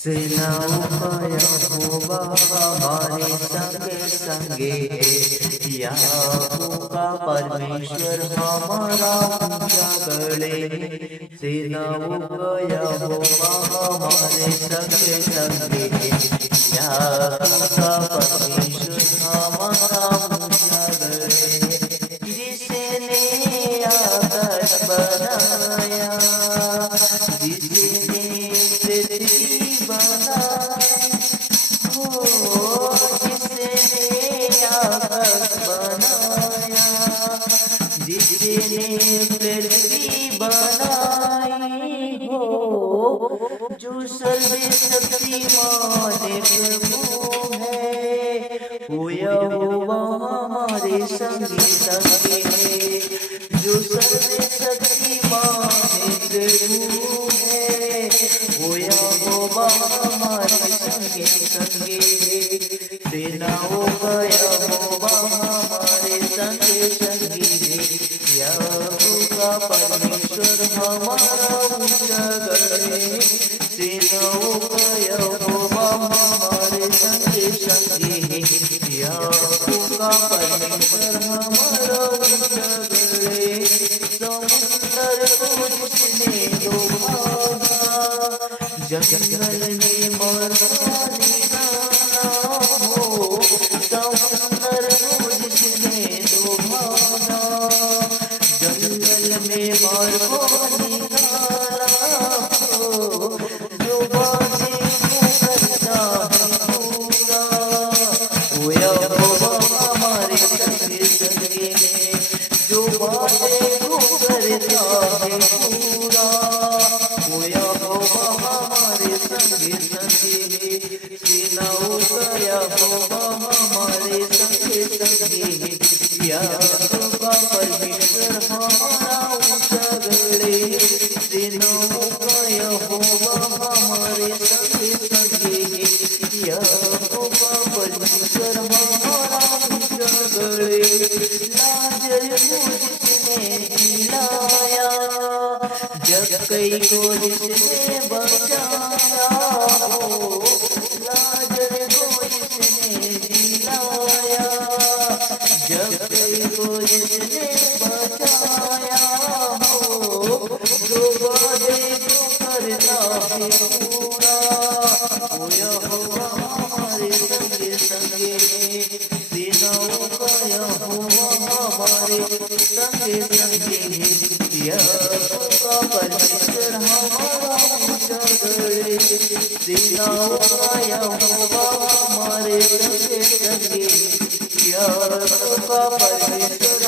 सेनाओं का यहोवा हमारे संगे संगे, याकूब का परमेश्वर हमारा ऊंचा गढ़। सेनाओं का यहोवा हमारे संगे संगे, याकूब का परमेश्वर हमारा ऊंचा गढ़। जिसने आकाश बनाया, जिसने पृथ्वी बनाई, हो जिसने आकाश बनाया, जिसने पृथ्वी बनाई, हो जो सर्वशक्तिमान प्रभु है, वो यहोवा हमारे संगे संगे है। जो सर्वशक्तिमान प्रभु है, वो यहोवा हमारे संगे संगे है। सेनाओं का यहोवा हमारे संगे संगे है, याकूब का परमेश्वर हमारा ऊंचा गढ़ है। सेनाओं का यहोवा हमारे संगे संगे है, याकूब का परमेश्वर हमारा ऊंचा गढ़ है। समुद्र को जिसने डुबाया, जंगल में मरवा निकाला, हो समुद्र को जिसने डुबाया, जंगल में मरवा निकाला, हो जो बातें करता है पूरा, वो यहोवा हमारे संगे संगे है। जो बातें करता है पूरा, वो यहोवा हमारे संगे संगे है। सेनाओं का यहोवा हमारे संगे संगे है, याकूब का परमेश्वर हमारा ऊंचा गढ़ है। सेनाओं का यहोवा हमारे संगे संगे है, याकूब का परमेश्वर हमारा ऊंचा गढ़ है। लाजर को जिसने जिलाया, जक्कई को जिसने बचाया, हो लाजर को जिसने जिलाया, जक्कई को जिसने बचाया, हो जो वादे को करता है पूरा, वो यहोवा हमारे संगे संगे है। सेनाओं का यहोवा हमारे संगे संगे है, याकूब का परमेश्वर हमारा ऊंचा गढ़ है। सेनाओं का यहोवा हमारे संगे संगे है, याकूब का परमेश्वर